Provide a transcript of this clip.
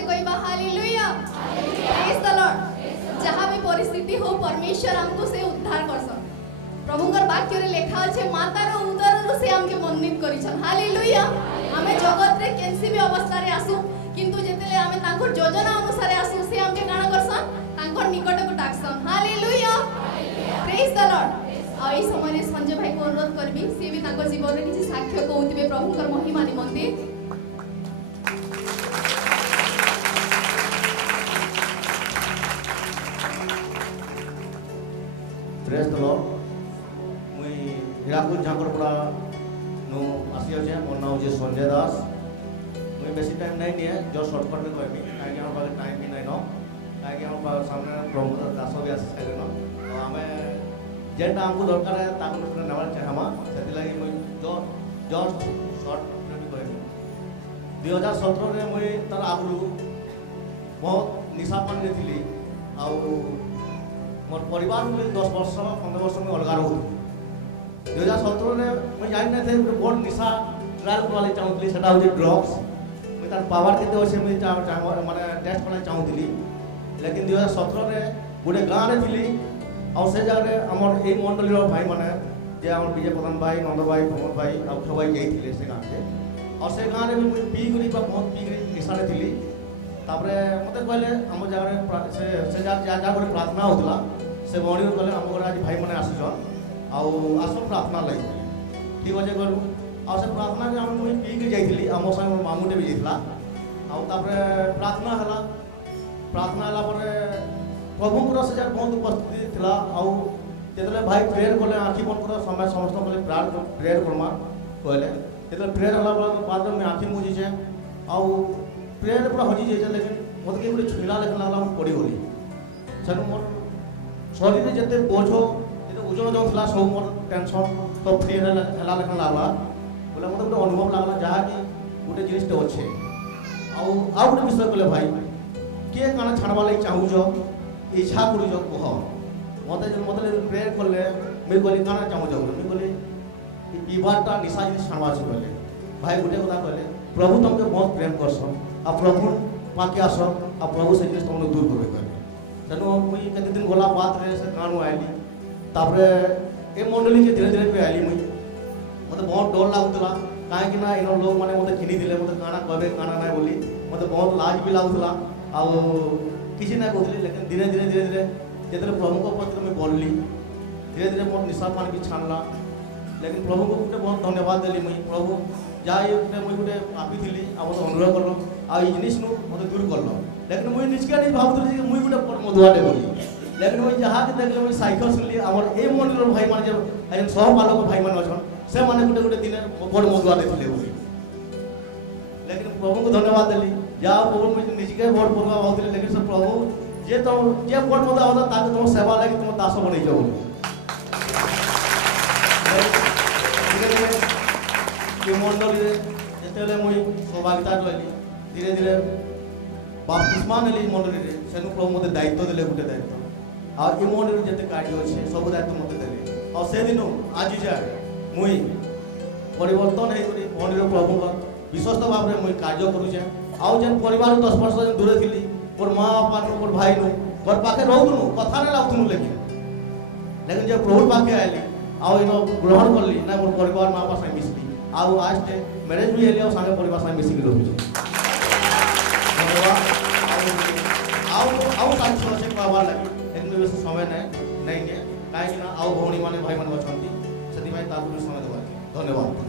समस्ते कहबा hallelujah praise the Lord. जहाँ भी परिस्थिति हो परमेश्वर हमको से उद्धार करसन। प्रभुकर वाक्य रे लेखा अछि मातार उदर से हमके मन्नित करिसन। हालेलुया। हमें जगत रे केनसी भी अवस्था रे आसु किंतु जेतेले हमें तांकर योजना अनुसार आसु से हमके काना करसन तांकर निकट को डाकसन। Hallelujah praise the lord. आई समय संजय भाई को अनुरोध करबी से भी तांकर जीवन रे किछि साक्ष्य कहउतिबे प्रभुकर महिमा निमंते। Praise the Lord. मुई हिराकुद झाकरपड़ा नु आसी अछि। मोर नाम जे संजय दास। मुई बेसी टाइम नहीं निए जो शॉर्टकट में कहबी काहे कि हमर टाइम भी नहीं न काहे कि हमर सामने प्रभु दास भी आसी साइले न तो हमें जेटा हमको दरकार है ताको न नवर चाहमा सेति लागि मुई जो जस्ट शॉर्ट में कहबी 2017 रे मुई तार आगु बहुत निशापान रे थिली आ मोर परिवार में 10 वर्ष 15 वर्ष में अलगा रहो। 2017 रे मैं जानि नै थे बड़ निशा ट्रायल करले चाहूतली सेटा होजे ड्रग्स। मैं तार पावर केते होसे मैं माने टेस्ट करले चाहूतली लेकिन 2017 रे गोटे गाँ रे थिली और से जगह रे हमर ए मंडली रो भाई माने जे हमर विजय प्रधान भाई नंद भाई प्रमोद भाई और सब भाई जाइथिले से गाँ के और से गाँ रे मैं पी गरी बहुत पी गरी निशा रे थिली। तापरे मते कहले हम जगह से जा करे प्रार्थना होतला से बणी कहले हम घर आज भाई माने आसीछन आउ आसो प्रार्थना लई ठीक अछि गलु आ से प्रार्थना के हम मुई पी के जाइथिली हम संग मोर मामुटे भी जाइतला आउ तापरे प्रार्थना हला परे प्रभु को से बहुत उपस्थिति थिला आउ जेतले भाई प्रेयर करले आखी बंद कर समय समस्त कहले प्रेयर करमा कहले जेतले प्रेयर हला बाद में आखी मुजी छे आउ प्रेयर पूरा हजी जाइए लेकिन मत के गोटे छुईला लेकिन लगला हम पड़ी गली सेनु मोर शरीर में जते बोझ जते ओजन जो थला सब मोर टेंशन तो फ्री हला लेकिन लागला बोले मत गोटे अनुभव लागला जहा कि गोटे जिनिस ते अच्छे आउ गोटे विषय कहले भाई के काना छाड़वा लागि चाहू जो इच्छा करू जो कह मते प्रेयर करले मैं कहली काना चाहू जो मैं कहली ई विवाहटा निशा जिनिस छाड़वा छै कहले भाई गोटे कथा कहले प्रभु तुमके बहुत प्रेम करसन आ प्रभु पाके आस आ प्रभु से जिनिस तुमने दूर करबे कहले तेणु मुई केते दिन गोला बात रे से कानू आइली तापरे ए मंडली के धीरे धीरे पे आइली मुई मते बहुत डर लागुतला काहे कि ना इनो लोग माने मते चिनी दिले मते काना कहबे काना नाही बोली मते बहुत लाज भी लागुतला आ किसी ना कहली लेकिन धीरे धीरे जेतले प्रभु को पत्र में बोलली धीरे धीरे मोर निशा पान भी छानला लेकिन प्रभु को गुटे बहुत धन्यवाद देली मुई प्रभु जाय मुई गुटे पापी थिली आ मते अनुरोध करलो आ ई जिनिस नु मते दूर करलो लेकिन मुई निजके नहीं भाबुतली कि मुई गुटे मधुआटे बोली लेकिन मुई जहा के देखले मुई साइकिल सुनली हमर ए मंडल भाई मान जे एन सब बालक भाई मान अछन से माने गुटे गुटे दिन बड़ मधुआटे थिले बोली लेकिन प्रभु को धन्यवाद देली जा प्रभु मुई निजके बड़ परवा भाबुतली लेकिन से प्रभु जे बड़ मधुआ होता ताके तुम सेवा लागि तुम दास बनै जाओ ये मंडली जेतेले मुई सौभाग्यता रही धीरे धीरे बाप्तिस्मा नेली मंडली रे सेनु प्रभु मते दायित्व देले गुटे दायित्व आ ए मंडली जेते कार्य अछि सब दायित्व मते देले और से दिन आज जाय मुई परिवर्तन हे करी मंडली प्रभु का विश्वस्त भाव रे मुई कार्य करू छे आ जेन परिवार 10 वर्ष जन दूर थिली मोर मां बापा मोर भाई नु घर पाखे रहउनु कथा नै लाउनु लेकिन जे प्रभु पाखे आइली आ इनो ग्रहण करली ना मोर परिवार मां बापा से मिसली आउ आज ते मैरिज भी हेलियो संगे परिवार संगे मिसी के रहू छै आउ साथ से पावर लगी लेकिन बेस समय नहीं ने काहे कि ना आउ भौणी माने भाई माने अछंती सेति भाई ताकू समय देबा धन्यवाद।